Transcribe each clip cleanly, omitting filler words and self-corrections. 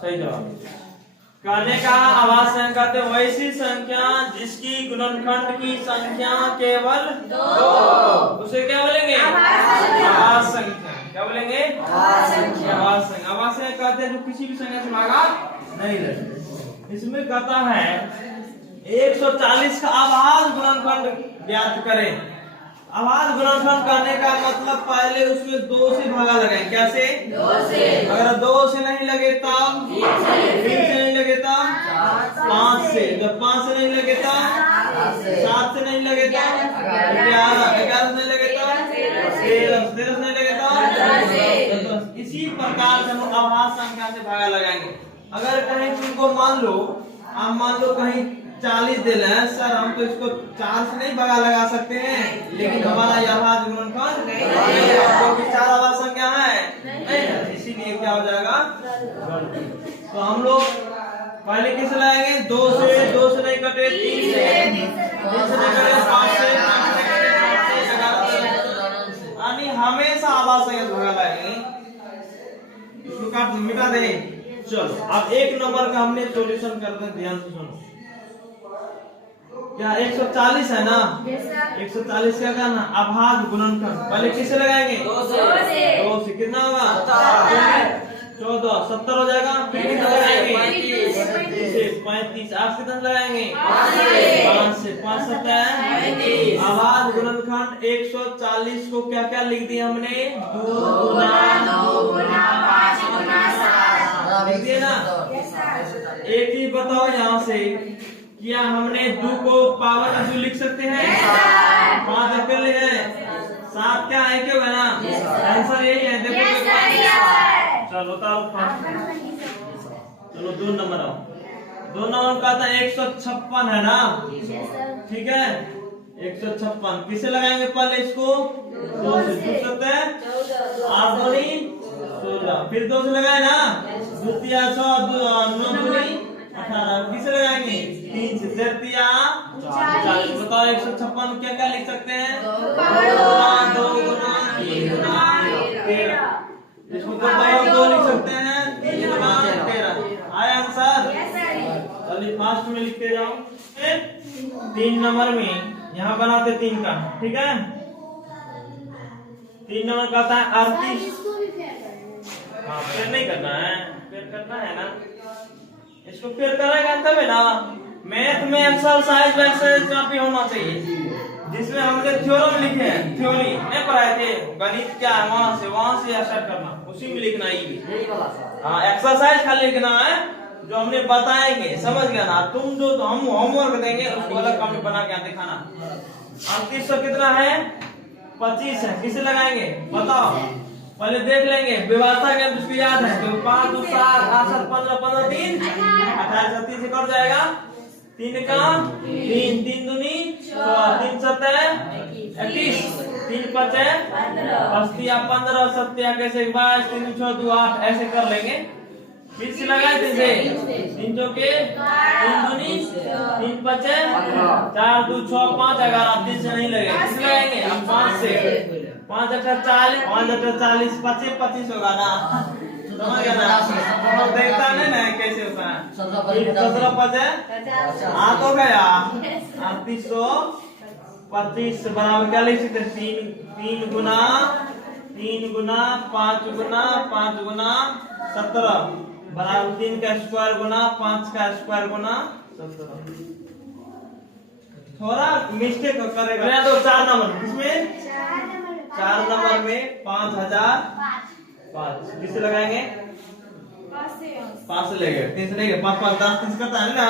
सही जवाब। कहने का आवाज संख्या कहते वैसी संख्या जिसकी गुणनखंड की संख्या केवल 2, उसे क्या बोलेंगे? आवाज संख्या। क्या बोलेंगे? आवाज संख्या। आवाज संख्या। आवाज संख्या कहते हैं जो किसी भी संख्या से भागा नहीं रहती। इसमें कहता है 140 का आवाज गुणनखंड ज्ञात करें। आवाज गुणनखंड करने का मतलब पहले उसमें 2 से भागा लगाएं। क्या से? 2 से। अगर 2 से नहीं लगे तब 3 से नहीं लगे तब 5 से। जब 5 से नहीं लगे तब 7 से नहीं लगे तब 11 से नहीं लगे तब 13 से नहीं लगे तब। इसी प्रकार से हम आवाज संख्या से भागा लगाएंगे। अगर कहीं तुमको मान लो कहीं 40 देना है सर, हम तो इसको 4 से नहीं भागा लगा सकते हैं, लेकिन हमारा यह आवाज गुणनखंड क्योंकि 4 आवाज संख्या है नहीं, इसीलिए क्या हो जाएगा? तो हम लोग पहले किस लगाएंगे? 2 से नहीं कटे 3 से नहीं कटे 5 से 11 से, यानी हमेशा आवाज संख्या भागा लगाएंगे। इसको काट मिटा दे। चलो अब 1 नंबर का हमने सॉल्यूशन करते हैं, ध्यान से सुनो। क्या 140 है ना? 140 क्या करना? आभाज गुणनखंड पहले किससे लगाएंगे? 2 से। कितना होगा? 14 70 हो जाएगा। फिर कितना लगाएंगे? 35। आप कितना लगाएंगे? 5 से। 5 7 है आवाज गुणनखंड 140 को क्या क्या लिख दिया हमने? 2 गुना 9 गुना 5 गुना 7 लिख दिए ना। एक ही बताओ यहाँ से, क्या हमने 2 को पावर में 2 लिख सकते हैं? 5 अकेले है, 7 क्या है? क्यों है ना? आंसर यही है। देखो चलो बताओ। चलो 2 नंबर आओ। 2 नंबर का था 156 है ना? ठीक है 156 किसे लगाएंगे? पहले इसको 2 से। 2 सकते हैं 8 दूनी 16, फिर 2 से लगाए ना, 2 तिया 6 9 दूनी 18, किसे लगाएंगे? 3 से। 3 तिया 40। बताओ 156 क्या क्या लिख सकते हैं? 2 गुना 3 गुना 13। इसको 2 लिख सकते हैं 3 गुना 13। आया आंसर? चलिए फास्ट में लिखते जाओ। 3 नंबर में यहाँ बनाते 3 का, ठीक है। 3 नंबर का था 38। हाँ फिर नहीं करना है, फिर करना है ना, इसको फिर करेगा तब है ना। मैथ में एक्सरसाइज वैक्सरसाइज काफी होना चाहिए, जिसमें हमने थ्योरम लिखे हैं, थ्योरी नहीं पढ़ाए थे। गणित क्या है, वहां से स्टार्ट करना, उसी में लिखना ही। हाँ एक्सरसाइज खाली लिखना है जो हमने बताएंगे, समझ गया ना। तुम जो हम होमवर्क देंगे उसको अलग कॉपी बना के दिखाना। 3800 कितना है? 25 है। किसे लगाएंगे बताओ? पहले देख लेंगे व्यवस्था के उसको याद है तो 5 2 7 8 7 15 15 3 28 30 से कट जाएगा। 3 का 3 3 दूनी 3 7 21 3 5 15 15 7 कैसे 22 3 6 2 8 ऐसे कर लेंगे। फिर से लगाए थे 3 चौके 3 दूनी 3 5 4 2 6 5 11 3 से नहीं लगे, किस लगाएंगे? हम 5 से। 5 8 40 5 8 40 25 25 होगा ना, समझ गया ना। तो देखता नहीं ना कैसे होता है। 17 5 8 हो गया 3825 बराबर क्या लिख सकते हैं? 3 गुना 5 गुना 5 गुना 17 बराबर 3 का स्क्वायर गुना 5 का स्क्वायर गुना 17। थोड़ा मिस्टेक करेगा तो 4 नंबर, किसमें? 4 नंबर में 5005 किसे लगाएंगे? 5 से लगेगा, 3 से नहीं, 5 5 10 30 करता है ना,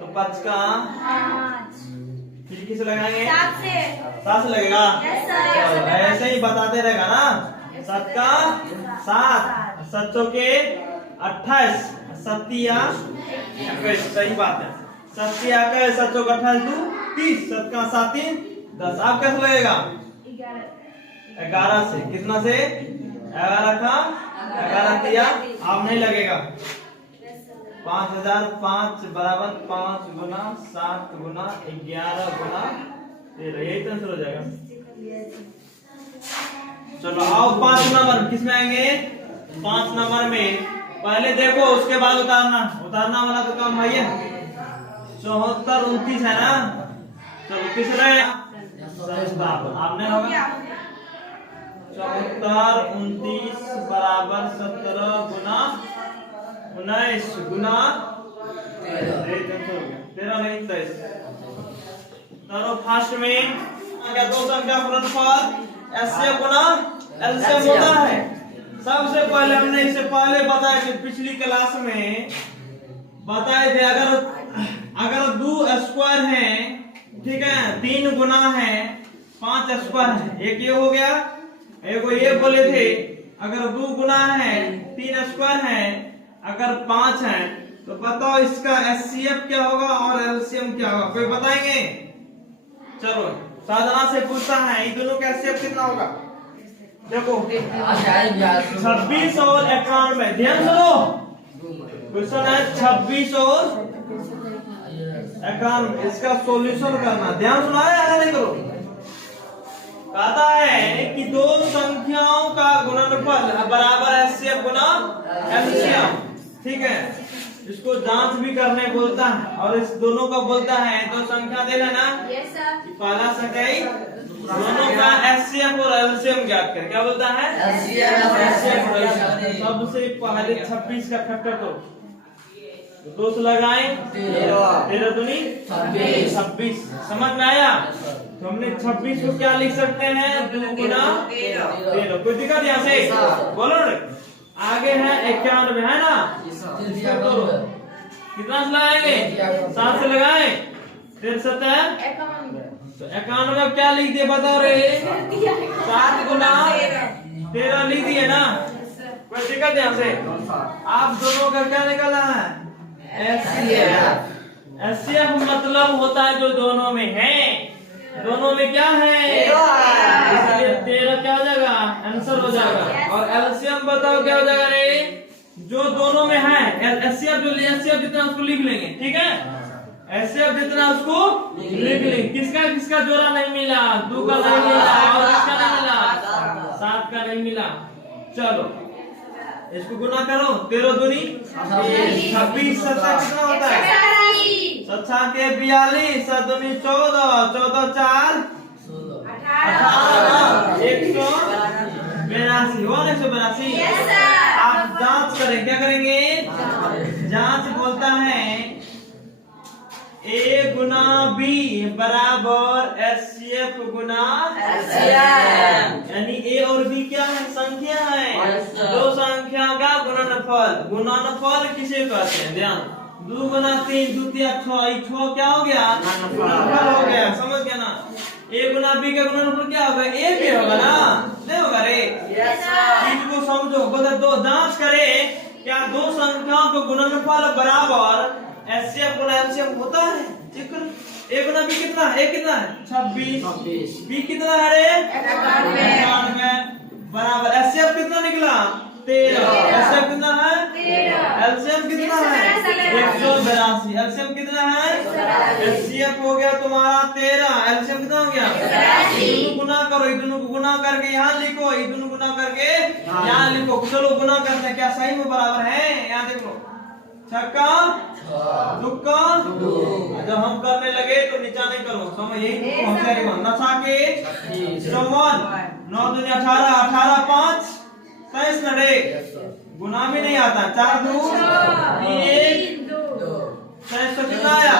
तो 5 का 5 फिर किसे लगाएंगे? 7 से लगेगा। ऐसे ही बताते रहेगा ना। 7 का 7 7 चौके 28 7 21, सही बात है। 7 21 7 चौके 28 2 30 7 का 7 3 10। आप कैसे लगेगा? 11 से। कितना से? 11 का 11 दिया, आप नहीं लगेगा। 5005 बराबर 5 गुना 7 गुना 11 गुना 13, यही तो आंसर हो जाएगा। चलो आओ 5 नंबर किसमें आएंगे? 5 नंबर में पहले देखो उसके बाद उतारना वाला तो काम है। 74 29 है ना। चलो तीसरे आपने होगा 74 29 बराबर 17 गुना 19 गुना 13 नहीं 23। चलो फर्स्ट में क्या दो संख्या गुणनफल एससीएफ गुना एलसीएम होता है। सबसे पहले हमने इससे पहले बताया कि पिछली क्लास में बताए थे अगर 2 स्क्वायर है, ठीक है, 3 गुना है 5 स्क्वायर है। एक ये हो गया, एक ये बोले थे अगर 2 गुना है 3 स्क्वायर है, अगर 5 है तो बताओ इसका एचसीएफ क्या होगा और एलसीएम क्या होगा, कोई बताएंगे? चलो साधना से पूछता है इन दोनों का एचसीएफ कितना होगा। देखो 26 और 91, ध्यान सुनो क्वेश्चन है 26 और 91, इसका सॉल्यूशन करना, ध्यान सुना है या नहीं करो। कहता है कि दो संख्याओं का गुणनफल बराबर एचसीएफ गुना एलसीएम, ठीक है। इसको जांच भी करने बोलता है और इस दोनों का बोलता है दो संख्या दे लेना, पहला संख्या ही दोनों का एचसीएफ और एलसीएम ज्ञात कर। क्या बोलता है? एचसीएफ और एलसीएम। सबसे पहले 26 का फैक्टर करो, 2 से लगाएं 13 दूनी 26। समझ में आया? तो हमने 26 को क्या लिख सकते हैं? 2 गुना 13। कोई दिक्कत यहाँ से? बोलो रे। आगे है 91 है ना, कितना से लगाएंगे? 7 से लगाएं 13 तो 91 क्या लिख दिए बताओ रे? 7 गुना 13 लिख दिए ना। कोई दिक्कत यहाँ से? आप दोनों का क्या निकला है? एचसीएफ। एचसीएफ मतलब होता है जो दोनों में है, दोनों में क्या है, इसलिए 13 क्या हो जाएगा? आंसर हो जाएगा। और एलसीएम बताओ क्या हो जाएगा रे? जो दोनों में है एचसीएफ, जो एचसीएफ जितना उसको लिख लेंगे, ठीक है। एचसीएफ जितना उसको लिख लेंगे। किसका किसका जोड़ा नहीं मिला? 2 का नहीं मिला और किसका नहीं मिला? 7 का नहीं मिला। चलो इसको गुना करो, 13 दूनी 26, 7 कितना होता है? 7 के 42, 7 दूनी 14, 14 4 18, 182 हुआ ना 182। आप जांच करें, क्या करेंगे? जांच बोलता है ए गुना बी बराबर एचसीएफ गुना एलसीएम, यानी ए और बी क्या है? संख्या है। दो संख्या का गुणनफल, गुणनफल किसे कहते हैं? ध्यान, 2 गुना 3 2 3 6, 6 क्या हो गया? गुणनफल हो गया। समझ गया ना? ए गुना बी का गुणनफल क्या होगा? ए बी होगा ना, नहीं होगा रे? चीज को समझो, बता दो, जांच करे क्या दो संख्याओं को गुणनफल बराबर एचसीएफ गुना एलसीएम होता है? चेक करो। ए गुना बी कितना है? ए कितना है? 26। बी कितना है रे? 91 बराबर एचसीएफ कितना निकला? 13। एचसीएफ कितना है? 13। एलसीएम कितना है? 182। एलसीएम कितना है? एचसीएफ हो गया तुम्हारा 13, एलसीएम कितना हो गया? 82। गुना करो, ये दोनों को गुना करके यहाँ लिखो, ये दोनों गुना करके यहाँ लिखो। चलो गुना करते हैं, क्या सही में बराबर है? यहाँ देखो, छक्का तुक्का। जब हम करने लगे तो नीचा नहीं करो, समझ यही होशियारी बन। नचा के 54, 9 दूनी 18, 18 5 23 न रे, गुना भी नहीं आता। 4 2 1 23 तो कितना आया?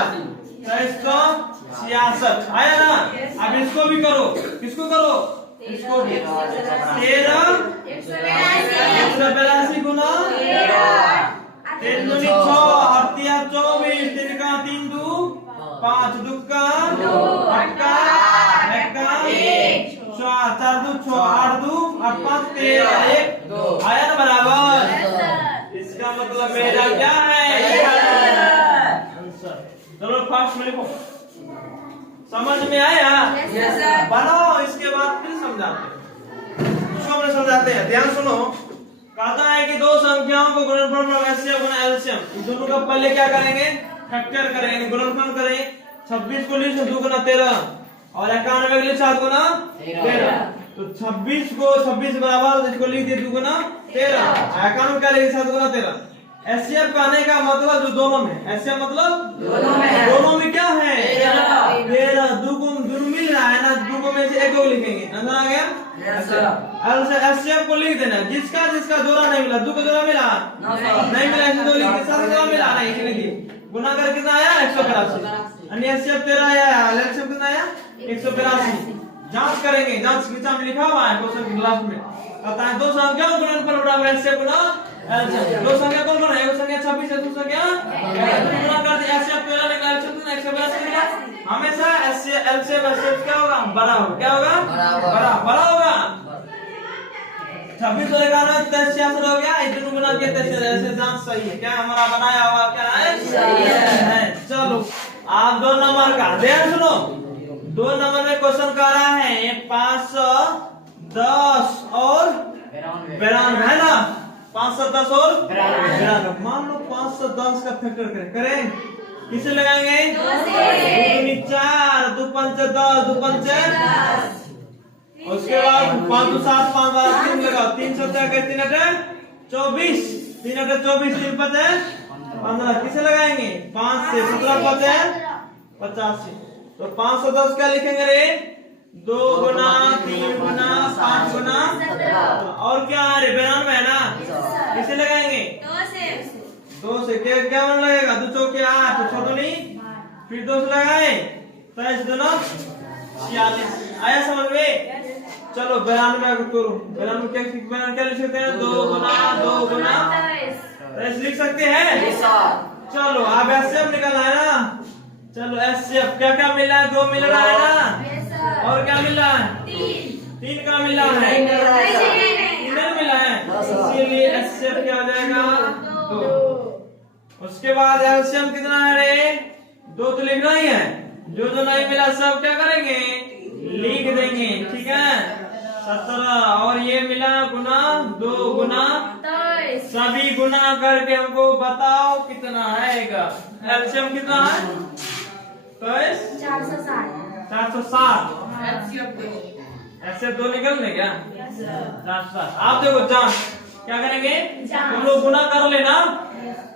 2366 आया ना। अब इसको भी करो, किसको करो? इसको भी 13 182 गुना 3 दूनी 6 8 24, 3 का 3 2 5 दुक्का 8 का 1 4 2 6 8 2 8 5 13 1 आया ना बराबर। इसका मतलब मेरा क्या है? आंसर। चलो फास्ट में लिखो। समझ में आया? बनाओ, इसके बाद फिर समझाते हैं। समझाते हैं, ध्यान सुनो। कहता है कि दो संख्याओं को गुणनफल एचसीएफ गुना एलसीएम, इन दोनों का पहले क्या करेंगे? फैक्टर करेंगे, गुणनफल करें। 26 को लिख 2 गुना 13 और 91 को लिख 7 गुना 13। तो 26 को 26 बराबर इसको लिख दिए 2 गुना 13, 91 क्या लिखे? 7 गुना 13। एसएफ कहने का मतलब जो दोनों में, एसएफ मतलब दोनों में क्या है 13, दो को दोनों मिल रहा है ना, दो को में से एक को लिखेंगे, आंसर आ गया। एसएफ को लिख देना, जिसका जिसका जोड़ा नहीं मिला, दो को जोड़ा मिला नहीं मिला, ऐसे दो लिख, साथ जोड़ा मिला नहीं, इसलिए दिए गुना कर कितना आया 182, अन्य एसएफ 13 आया, एलसीएम कितना आया 182। जांच करेंगे, जांच नीचे में लिखा हुआ है क्वेश्चन के लास्ट में, कहता है दो संख्याओं गुणनफल बराबर एसएफ गुना एलसीएम। दो संख्या कौन कौन है, एक संख्या 26 है, दूसरी संख्या गुना कर दिया, एसएफ 13 निकला, एलसीएम 182 निकला। हमेशा एलसीएम एसएफ क्या होगा बड़ा होगा, क्या होगा बड़ा होगा। 26 और 91 63 हो गया, इतने गुना किया 63, ऐसे जांच सही है, क्या हमारा बनाया हुआ क्या है सही है। चलो आप 2 नंबर का ध्यान सुनो, 2 नंबर में क्वेश्चन कर रहा है 510 और 92 है ना, 510 और 92। मान लो 510 का फैक्टर करें किसे लगाएंगे 2 4 2 5 10 2 5 10, उसके बाद 5 2 7 5 12 3 लगाओ, 3 7 के 3 8 24 3 8 24 3 5 15, किसे लगाएंगे 5 से 17 5 85। तो 510 क्या लिखेंगे रे 2 गुना 3 गुना 5 गुना, और क्या है रे 92 है ना, किसे लगाएंगे 2 से क्या मन लगेगा 2 चौके 8 6 दूनी, फिर 2 से लगाए 23 2 46, आया समझ में। चलो 92 को तोड़ो, 92 क्या लिख सकते हैं 2 गुना 23 लिख सकते हैं। चलो अब एसएफ निकलना है ना, चलो एसएफ क्या क्या मिला है 2 मिल रहा है ना, और क्या मिला है 3 का मिला है, 3 मिला है, इसीलिए एसएफ क्या हो जाएगा 2। उसके बाद एलसीएम कितना है रे 2 तो लिखना ही है, जो नहीं मिला सब क्या करेंगे लिख देंगे, ठीक है 17, और ये मिला गुना 2 गुना, सभी गुना करके हमको बताओ कितना आएगा। एलसीएम कितना है 460, ऐसे 2 निकलने क्या 460। आप देखो जांच क्या करेंगे, तुम लोग गुना कर लेना,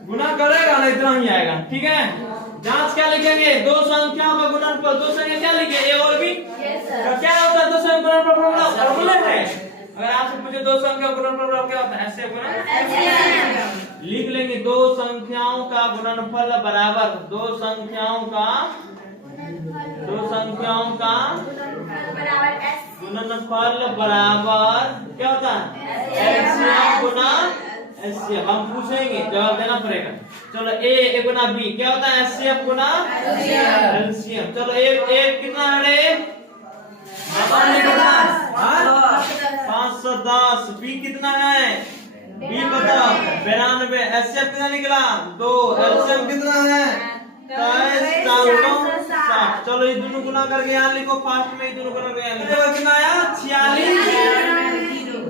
गुना करेगा ना इतना ही आएगा, ठीक है। जांच क्या लिखेंगे 2 संख्याओं का गुणनफल, 2 संख्या क्या लिखे ए और बी, क्या होता है 2 संख्या गुणनफल फॉर्मूला है। अगर आपसे पूछे 2 संख्या गुणनफल क्या होता है, ऐसे गुना लिख लेंगे 2 संख्याओं का गुणनफल बराबर 2 संख्याओं का गुणनफल बराबर क्या होता है एलसीएम गुना एचसीएफ। हम पूछेंगे जवाब देना पड़ेगा। चलो ए गुना बी क्या होता है एचसीएफ गुना एलसीएम। चलो ए कितना है रे 510, बी कितना है बी बताओ 92, एचसीएफ कितना निकला 2, एलसीएम कितना है 60। चलो ये दोनों गुना करके यहाँ लिखो, फास्ट में ये दोनों गुना करके यहाँ लिखो, कितना आया 46,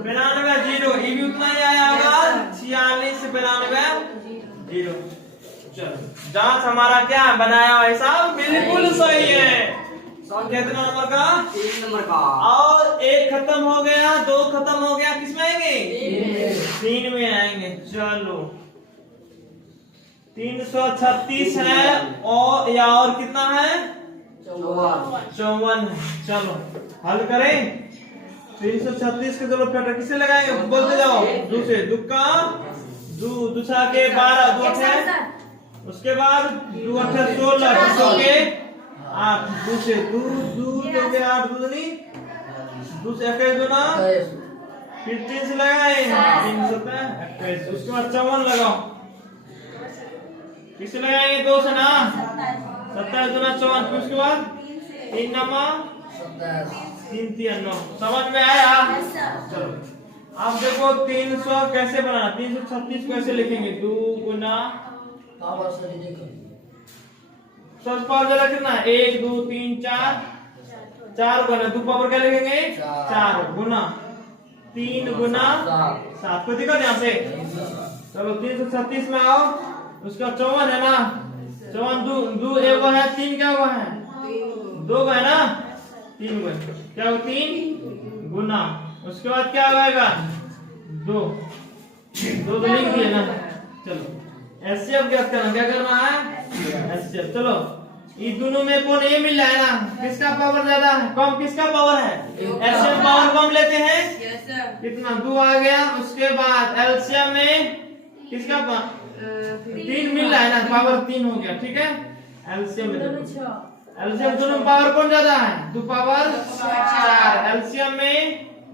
92 0, ये भी उतना ही आया होगा 46 92 0। चलो जांच हमारा क्या बनाया हुआ हिसाब बिल्कुल सही है। कितना नंबर का 3 नंबर का, और 1 खत्म हो गया 2 खत्म हो गया, किसमें आएंगे 3 में आएंगे। चलो 336 है और कितना है 54 है। चलो हल करें 336 के, चलो फैक्टर किसे लगाएंगे बोलते जाओ, दूसरे दुक्का दूसरा के 12 2 है, उसके बाद 2 8 16 2 के 8, दूसरे दो के 8 दूनी दूसरे 21 दूना, फिर 3 से लगाए 3 7 21, उसके बाद 54 लगाओ, किसे लगाएंगे 2 से ना 27 दूना 54, फिर उसके बाद 3 नमा 3 3 9। समझ में आया। चलो अब देखो 300 कैसे बनाना, 336 कैसे लिखेंगे 2 गुना सबसे पहले कितना 1 2 3 4 गुना 2 पावर क्या लिखेंगे 4 गुना 3 गुना 7, कोई दिक्कत यहाँ से। चलो 336 में आओ, उसका 54 है ना, 54 2 एक है 3 क्या हुआ है 2 है ना, 3 क्या हो 3 गुना, उसके बाद क्या आएगा 2 तो लिख दिए ना। चलो एचसीएफ ज्ञात करना, क्या करना है? एचसीएफ। चलो ये दोनों में कौन ए मिल रहा है ना, किसका पावर ज्यादा है, कम किसका पावर है? एचसीएफ पावर कम लेते हैं। कितना 2 आ गया। उसके बाद एलसीएम में किसका 3 मिल रहा है ना, पावर 3 हो गया। ठीक है, एलसीएम में एलसीएम दोनों पावर कौन ज्यादा है? 2 पावर 4। एलसीएम में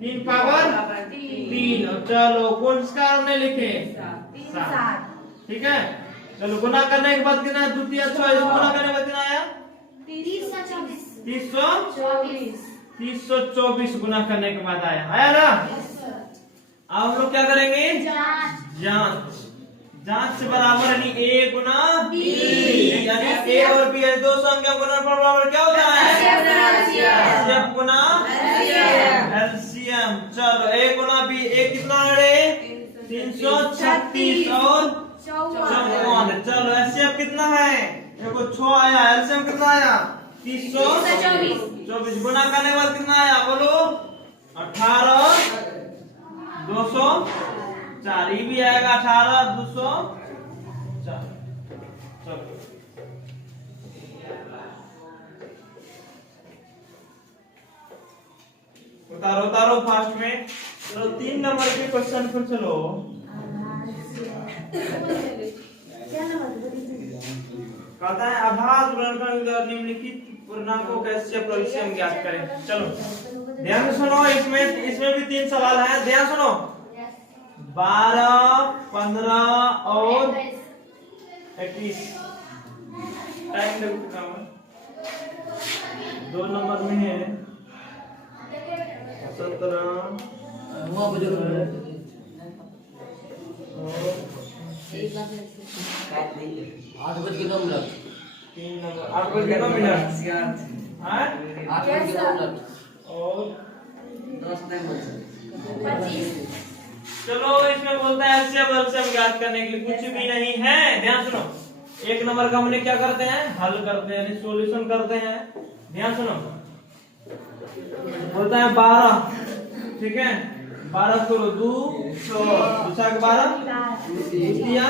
3 पावर 3। चलो कौन सा हमने लिखे? 7। ठीक है, चलो गुना करने के बाद कितना? द्वितीय चौबीस। गुना करने के बाद कितना आया? 324 गुना करने के बाद आया ना। अब हम लोग क्या करेंगे? जांच। जांच से बराबर यानी a गुना b, यानी a और b दो संख्या गुना बराबर क्या होता है? एचसीएफ गुना एलसीएम। चलो a गुना b, a कितना है? 336 और 54। चलो एचसीएफ कितना है? देखो 6 आया। एलसीएम कितना आया? 324। गुना करने के बाद कितना आया? बोलो 18 204। ये भी आएगा 18 204। चलो उतारो फास्ट में। चलो 3 नंबर के क्वेश्चन पर चलो। कहता है आभास गुणनखंड निम्नलिखित पूर्णांकों का एचसीएफ और एलसीएम ज्ञात करें। चलो ध्यान से सुनो, इसमें भी 3 सवाल हैं, ध्यान सुनो। 12 15 और 21 टाइम देखो 2 नंबर में है 17 8 बज के 9 मिनट 3 नंबर 8 बज के 9 मिनट 8 बज के 9 मिनट और 10 टाइम बज 25। चलो इसमें बोलता है एचसीएफ और एलसीएम ज्ञात करने के लिए कुछ भी नहीं है। ध्यान सुनो, 1 नंबर का हमने क्या करते हैं? हल करते हैं, यानी सॉल्यूशन करते हैं। ध्यान सुनो, बोलता है 12। ठीक है, 12 करो 2 6 दूसरा के 12 द्वितीय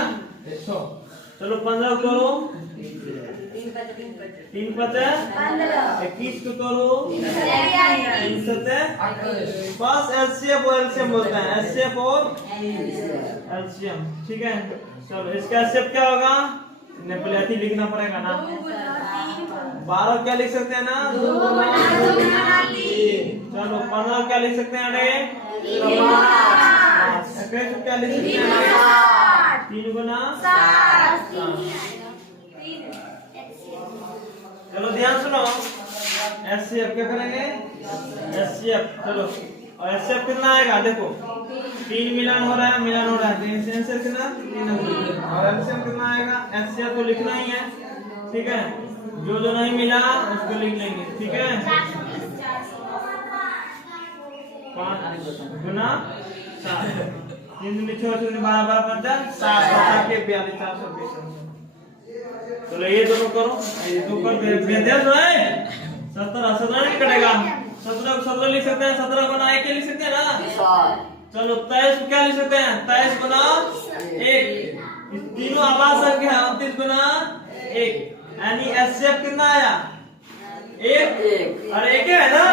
6। चलो 15 करो 3 5 21 को करो 3 7 बस एचसीएफ और एलसीएम बोलते हैं, एचसीएफ और एलसीएम। ठीक है, चलो इसका एचसीएफ क्या होगा? पहले लिखना पड़ेगा ना। 12 क्या लिख सकते हैं ना? 2 चलो 15 क्या लिख सकते हैं? 21 क्या लिख सकते हैं? 3 गुना 7। चलो ध्यान सुनो, एचसीएफ क्या करेंगे? एचसीएफ। चलो और एचसीएफ कितना आएगा? देखो 3 मिलन हो रहा है, तो आंसर कितना? 3 और एलसीएम कितना आएगा? एचसीएफ को लिखना ही है। ठीक है, जो नहीं मिला उसको लिख लेंगे। ठीक है, 5 गुना 7 3 में 6 12 12 50 7 के 42 420। चलो ये दोनों करो, ये दो कर दे 17 नहीं कटेगा। 17 को 17 लिख सकते हैं, 17 गुना 1 लिख सकते हैं ना। चलो 23 को क्या लिख सकते हैं? 23 गुना 1। इस तीनों आवाज संख्या 29 गुना 1, यानी एचसीएफ कितना आया? 1 और 1 है ना।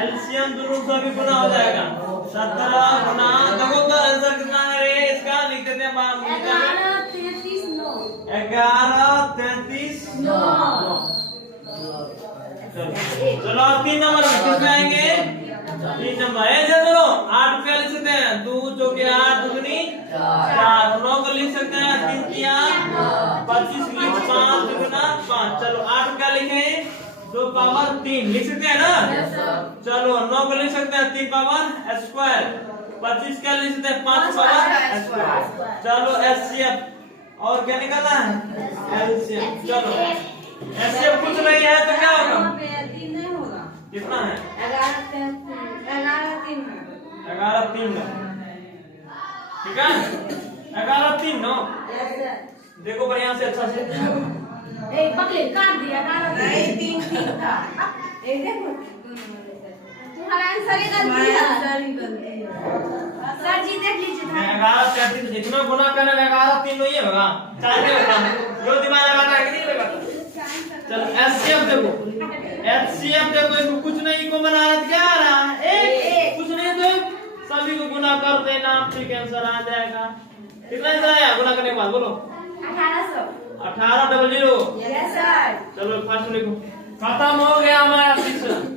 एलसीएम दोनों का भी गुना हो जाएगा। 17 गुना देखो तो आंसर कितना है रे? इसका लिख देते हैं 11 33 9। चलो 3 नंबर में कितने आएंगे? 3 नंबर है। चलो 8 क्या लिख सकते हैं? 2 चौके 8 दूनी 4। 9 को लिख सकते हैं 3 3 25 लिख 5 दुगुना 5। चलो 8 क्या लिखे? 2 पावर 3 लिख सकते हैं ना। चलो 9 को लिख सकते हैं 3 पावर स्क्वायर। 25 क्या लिख सकते हैं? 5 पावर स्क्वायर। चलो एचसीएफ और क्या निकालना है? एलसीएम। चलो एचसीएफ कुछ नहीं है तो क्या होगा? कितना है? 11 3 9। ठीक है, 11 3 9। देखो बढ़िया से, अच्छा से। पकड़े काट दिया ना। नहीं 3 3 था। देखो तुम्हारा आंसर ही गलती है। सर जी देख लीजिए 11 33 इसमें गुना करने में 11 3 नहीं है होगा 4 के होगा जो दिमाग लगाना है कि नहीं लगाना चल एचसीएफ देखो इसको कुछ नहीं को बना रहा क्या आ रहा है एक कुछ नहीं तो सभी को गुना कर देना ठीक आंसर आ जाएगा कितना आंसर आया गुना करने के बाद बोलो 1800 1800 यस सर चलो फर्स्ट लिखो खत्म हो गया हमारा शिक्षण